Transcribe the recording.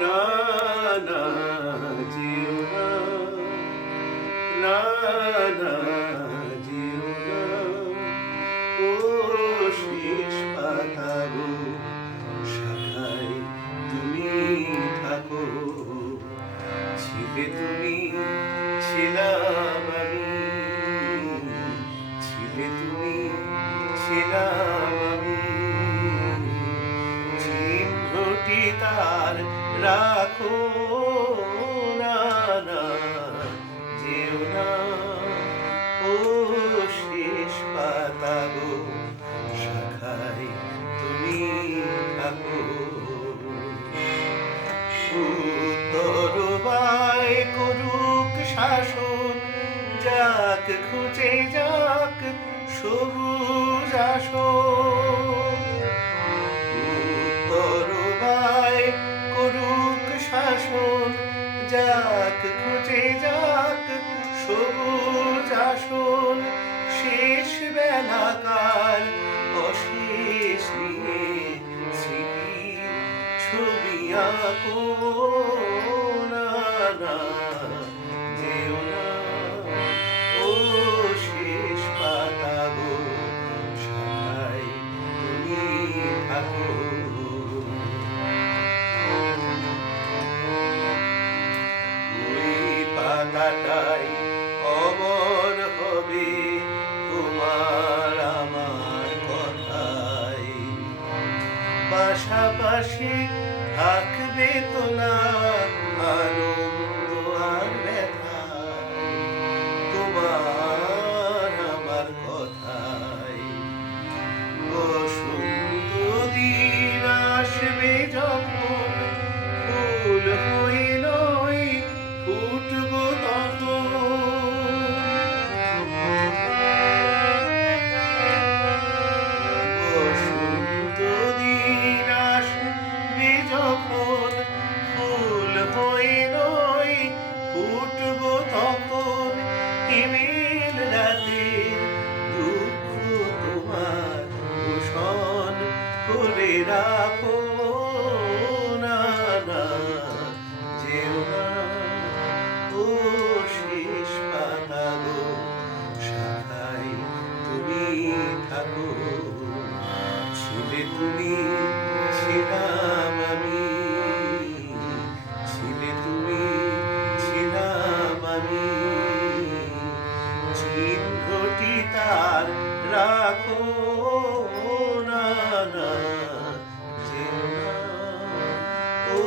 না না যেও না, না না যেও না, ও শেষ পাতা গো, শাখায় তুমি থাকো। ছিলে তুমি, ছিলাম আমি, ছিলে তুমি, ছিলাম আমি। চিহ্নটি তার রাখো, না না যেও না, ও শেষ পাতা গো, শাখায় তুমি থাকো। উত্তরবায় করুক শাসন, যাক খুঁজে যাক সবুজ আসন। উত্তরবায় করুক শাসন, যাক খুঁজে যাক সবুজ আসন। শেষ বেলাকার অশেষ নিয়ে স্মৃতির ছবি আঁকো, না না যেও না, ও শেষ পাতা গো, শাখায় তুমি থাকো। ওই পাতাটাই অমর হবে তোমার আমার কথায়, পাশাপাশি থাকবে তোলা আনন্দ আর ব্যথায়, তোমার আমার কথায়। বসন্ত দিন আসবে যখন, ফুল হয়ে নয় ফুটবো তখন। বসন্ত দিন আসবে যখন, ফুল হয়ে নয় ফুটবো তখন। হিমেল রাতের দুঃখ তোমার পোষণ করে রাখো, না না যেও না, ও শেষ পাতা গো, শাখায় তুমি থাকো। ছিলে তুমি, ছিলাম আমি, ছিলে তুমি, ছিলাম আমি। চিহ্নটি তার রাখো, না না যেও না, ও